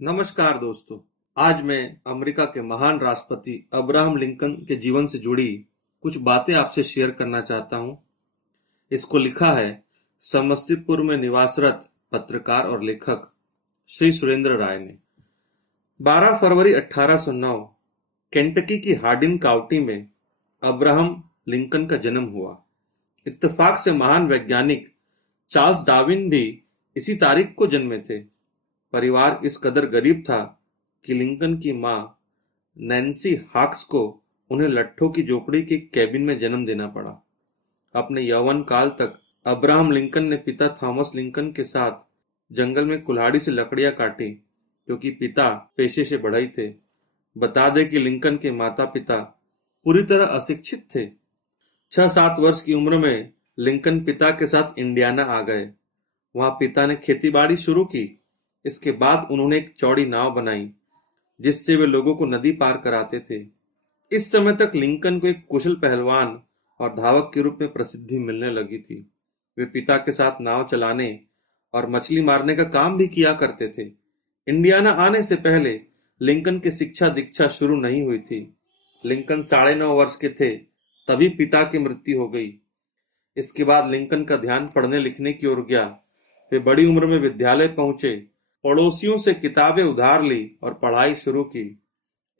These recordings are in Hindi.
नमस्कार दोस्तों। आज मैं अमेरिका के महान राष्ट्रपति अब्राहम लिंकन के जीवन से जुड़ी कुछ बातें आपसे शेयर करना चाहता हूं। इसको लिखा है समस्तीपुर में निवासरत पत्रकार और लेखक श्री सुरेंद्र राय ने। 12 फरवरी 1809 केंटकी की हार्डिन काउंटी में अब्राहम लिंकन का जन्म हुआ। इत्तेफाक से महान वैज्ञानिक चार्ल्स डार्विन भी इसी तारीख को जन्मे थे। परिवार इस कदर गरीब था कि लिंकन की मां नैन्सी हाक्स को उन्हें लट्ठों की झोपड़ी के कैबिन में जन्म देना पड़ा। अपने यौवन काल तक अब्राहम लिंकन ने पिता थॉमस लिंकन के साथ जंगल में कुल्हाड़ी से लकड़ियां काटी, क्योंकि पिता पेशे से बढ़ई थे। बता दें कि लिंकन के माता पिता पूरी तरह अशिक्षित थे। 6-7 वर्ष की उम्र में लिंकन पिता के साथ इंडियाना आ गए। वहां पिता ने खेतीबाड़ी शुरू की। इसके बाद उन्होंने एक चौड़ी नाव बनाई जिससे वे लोगों को नदी पार कराते थे। इस समय तक लिंकन को एक कुशल पहलवान और धावक के रूप में प्रसिद्धि मिलने लगी थी। वे पिता के साथ नाव चलाने और मछली मारने का काम भी किया करते थे। इंडियाना आने से पहले लिंकन की शिक्षा दीक्षा शुरू नहीं हुई थी। लिंकन 9.5 वर्ष के थे तभी पिता की मृत्यु हो गई। इसके बाद लिंकन का ध्यान पढ़ने लिखने की ओर गया। वे बड़ी उम्र में विद्यालय पहुंचे, पड़ोसियों से किताबें उधार ली और पढ़ाई शुरू की।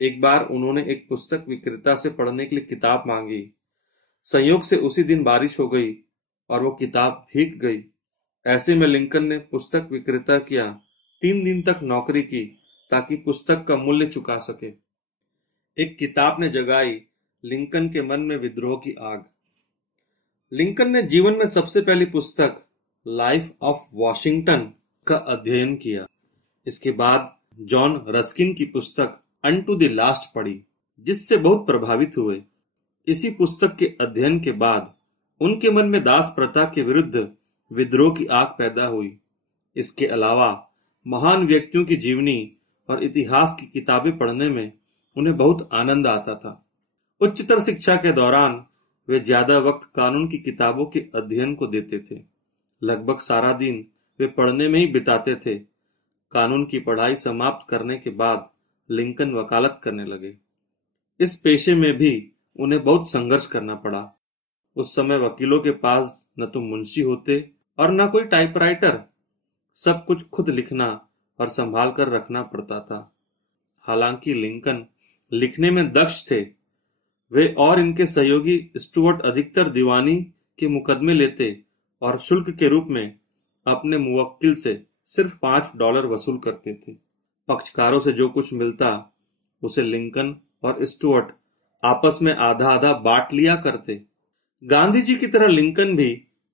एक बार उन्होंने एक पुस्तक विक्रेता से पढ़ने के लिए किताब मांगी। संयोग से उसी दिन बारिश हो गई और वो किताब भीग गई। ऐसे में लिंकन ने पुस्तक विक्रेता किया 3 दिन तक नौकरी की ताकि पुस्तक का मूल्य चुका सके। एक किताब ने जगाई लिंकन के मन में विद्रोह की आग। लिंकन ने जीवन में सबसे पहली पुस्तक लाइफ ऑफ वॉशिंगटन का अध्ययन किया। इसके बाद जॉन रस्किन की पुस्तक अनटू द लास्ट पढ़ी, जिससे बहुत प्रभावित हुए। इसी पुस्तक के अध्ययन के बाद उनके मन में दास प्रथा के विरुद्ध विद्रोह की आग पैदा हुई। इसके अलावा महान व्यक्तियों की जीवनी और इतिहास की किताबें पढ़ने में उन्हें बहुत आनंद आता था। उच्चतर शिक्षा के दौरान वे ज्यादा वक्त कानून की किताबों के अध्ययन को देते थे। लगभग सारा दिन वे पढ़ने में ही बिताते थे। कानून की पढ़ाई समाप्त करने के बाद लिंकन वकालत करने लगे। इस पेशे में भी उन्हें बहुत संघर्ष करना पड़ा। उस समय वकीलों के पास न तो मुंशी होते और न कोई टाइपराइटर। सब कुछ खुद लिखना और संभाल कर रखना पड़ता था। हालांकि लिंकन लिखने में दक्ष थे। वे और इनके सहयोगी स्टुअर्ट अधिकतर दीवानी के मुकदमे लेते और शुल्क के रूप में अपने मुवक्किल से सिर्फ $5 वसूल करते थे। पक्षकारों से जो कुछ मिलता उसे लिंकन और स्टुअर्ट आपस में आधा आधा बांट लिया करते। गांधी जी की तरह लिंकन भी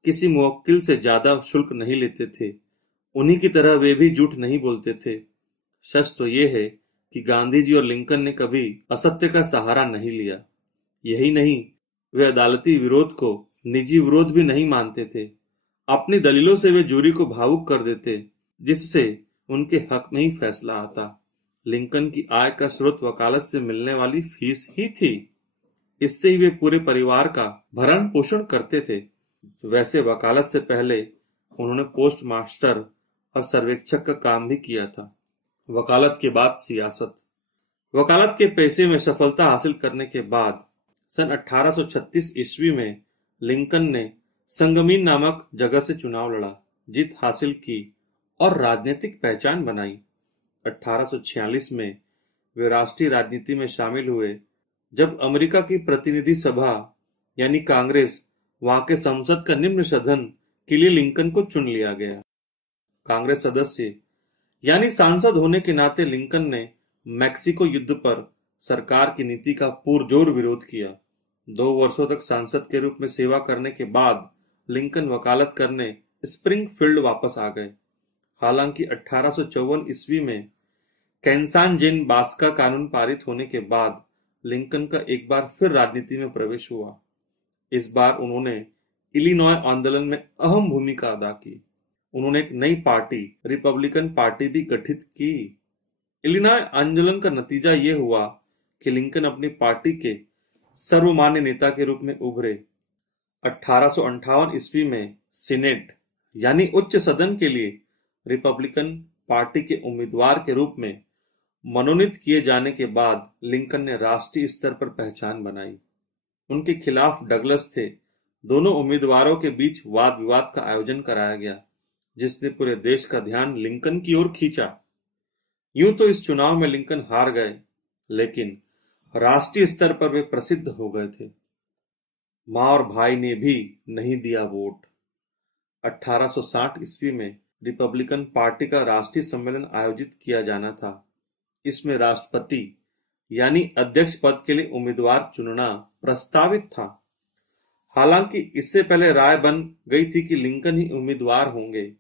किसी मुवक्किल से ज्यादा शुल्क नहीं लेते थे। उन्हीं की तरह वे भी झूठ नहीं बोलते थे। सच तो ये है कि गांधी जी और लिंकन ने कभी असत्य का सहारा नहीं लिया। यही नहीं, वे अदालती विरोध को निजी विरोध भी नहीं मानते थे। अपनी दलीलों से वे जूरी को भावुक कर देते, जिससे उनके हक में ही फैसला आता। लिंकन की आय का स्रोत वकालत से मिलने वाली फीस ही थी। इससे ही वे पूरे परिवार का भरण पोषण करते थे। वैसे वकालत से पहले उन्होंने पोस्ट मास्टर और सर्वेक्षक का काम भी किया था। वकालत के बाद सियासत। वकालत के पेशे में सफलता हासिल करने के बाद सन 1836 ईस्वी में लिंकन ने संगमीन नामक जगह से चुनाव लड़ा, जीत हासिल की और राजनीतिक पहचान बनाई। 1846 में वे राष्ट्रीय राजनीति में शामिल हुए, जब अमेरिका की प्रतिनिधि सभा यानी कांग्रेस वहां के संसद का निम्न सदन के लिए लिंकन को चुन लिया गया। कांग्रेस सदस्य यानी सांसद होने के नाते लिंकन ने मैक्सिको युद्ध पर सरकार की नीति का पुरजोर विरोध किया। 2 वर्षों तक सांसद के रूप में सेवा करने के बाद लिंकन वकालत करने स्प्रिंगफील्ड वापस आ गए। हालांकि 1854 ईस्वी में कैनसान-जेन-बास्का कानून पारित होने के बाद लिंकन का एक बार फिर राजनीति में प्रवेश हुआ। इस बार उन्होंने इलिनॉय आंदोलन में अहम भूमिका अदा की। उन्होंने एक नई पार्टी रिपब्लिकन पार्टी भी गठित की। इलिनॉय आंदोलन का नतीजा ये हुआ कि लिंकन अपनी पार्टी के सर्वमान्य नेता के रूप में उभरे। 1858 ईस्वी में सीनेट यानी उच्च सदन के लिए रिपब्लिकन पार्टी के उम्मीदवार के रूप में मनोनीत किए जाने के बाद लिंकन ने राष्ट्रीय स्तर पर पहचान बनाई। उनके खिलाफ डगलस थे। दोनों उम्मीदवारों के बीच वाद विवाद का आयोजन कराया गया, जिसने पूरे देश का ध्यान लिंकन की ओर खींचा। यूं तो इस चुनाव में लिंकन हार गए, लेकिन राष्ट्रीय स्तर पर वे प्रसिद्ध हो गए थे। मां और भाई ने भी नहीं दिया वोट। 1860 ईस्वी में रिपब्लिकन पार्टी का राष्ट्रीय सम्मेलन आयोजित किया जाना था। इसमें राष्ट्रपति यानी अध्यक्ष पद के लिए उम्मीदवार चुनना प्रस्तावित था। हालांकि इससे पहले राय बन गई थी कि लिंकन ही उम्मीदवार होंगे।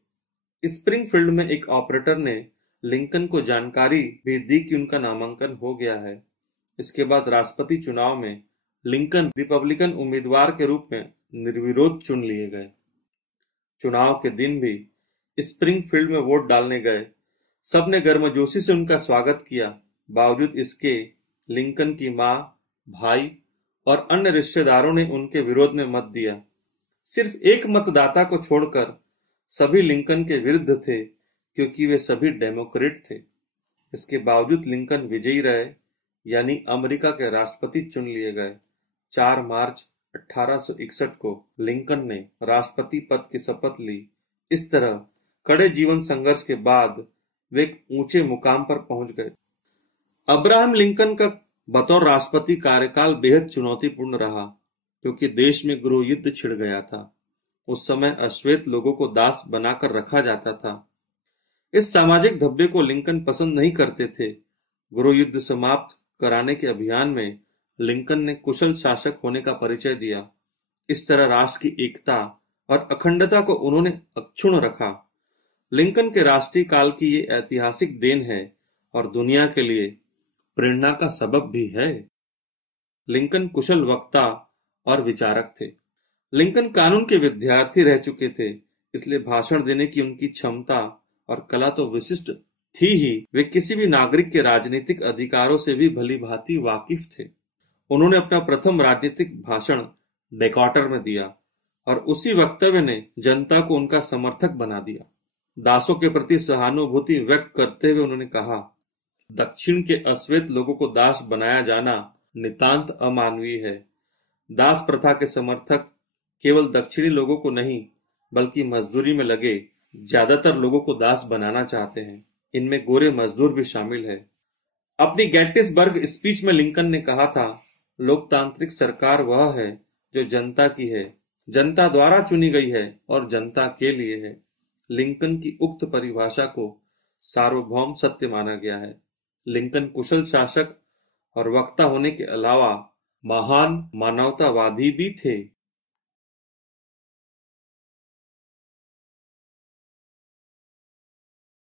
स्प्रिंगफील्ड में एक ऑपरेटर ने लिंकन को जानकारी भी दी कि उनका नामांकन हो गया है। इसके बाद राष्ट्रपति चुनाव में लिंकन रिपब्लिकन उम्मीदवार के रूप में निर्विरोध चुन लिए गए। चुनाव के दिन भी स्प्रिंगफील्ड में वोट डालने गए सबने गर्मजोशी से उनका स्वागत किया। बावजूद इसके लिंकन की मां, भाई और अन्य रिश्तेदारों ने उनके विरोध में मत दिया। सिर्फ एक मतदाता को छोड़कर सभी लिंकन के विरुद्ध थे, क्योंकि वे सभी डेमोक्रेट थे। इसके बावजूद लिंकन विजयी रहे, यानी अमेरिका के राष्ट्रपति चुन लिए गए। 4 मार्च 1861 को लिंकन ने राष्ट्रपति पद की शपथ ली। इस तरह कड़े जीवन संघर्ष के बाद वे एक ऊंचे मुकाम पर पहुंच गए। अब्राहम लिंकन का बतौर राष्ट्रपति कार्यकाल बेहद चुनौतीपूर्ण रहा, क्योंकि देश में गृह युद्ध छिड़ गया था। उस समय अश्वेत लोगों को दास बनाकर रखा जाता था। इस सामाजिक धब्बे को लिंकन पसंद नहीं करते थे। गृह युद्ध समाप्त कराने के अभियान में लिंकन ने कुशल शासक होने का परिचय दिया। इस तरह राष्ट्र की एकता और अखंडता को उन्होंने अक्षुण्ण रखा। लिंकन के राष्ट्रीय काल की ये ऐतिहासिक देन है और दुनिया के लिए प्रेरणा का सबब भी है। लिंकन कुशल वक्ता और विचारक थे। लिंकन कानून के विद्यार्थी रह चुके थे, इसलिए भाषण देने की उनकी क्षमता और कला तो विशिष्ट थी ही। वे किसी भी नागरिक के राजनीतिक अधिकारों से भी भली भांति वाकिफ थे। उन्होंने अपना प्रथम राजनीतिक भाषण डेकार्टर में दिया और उसी वक्तव्य ने जनता को उनका समर्थक बना दिया। दासों के प्रति सहानुभूति व्यक्त करते हुए उन्होंने कहा, दक्षिण के अश्वेत लोगों को दास बनाया जाना नितांत अमानवीय है। दास प्रथा के समर्थक केवल दक्षिणी लोगों को नहीं, बल्कि मजदूरी में लगे ज्यादातर लोगों को दास बनाना चाहते हैं। इनमें गोरे मजदूर भी शामिल है। अपनी गेटिसबर्ग स्पीच में लिंकन ने कहा था, लोकतांत्रिक सरकार वह है जो जनता की है, जनता द्वारा चुनी गई है और जनता के लिए है। लिंकन की उक्त परिभाषा को सार्वभौम सत्य माना गया है। लिंकन कुशल शासक और वक्ता होने के अलावा महान मानवतावादी भी थे।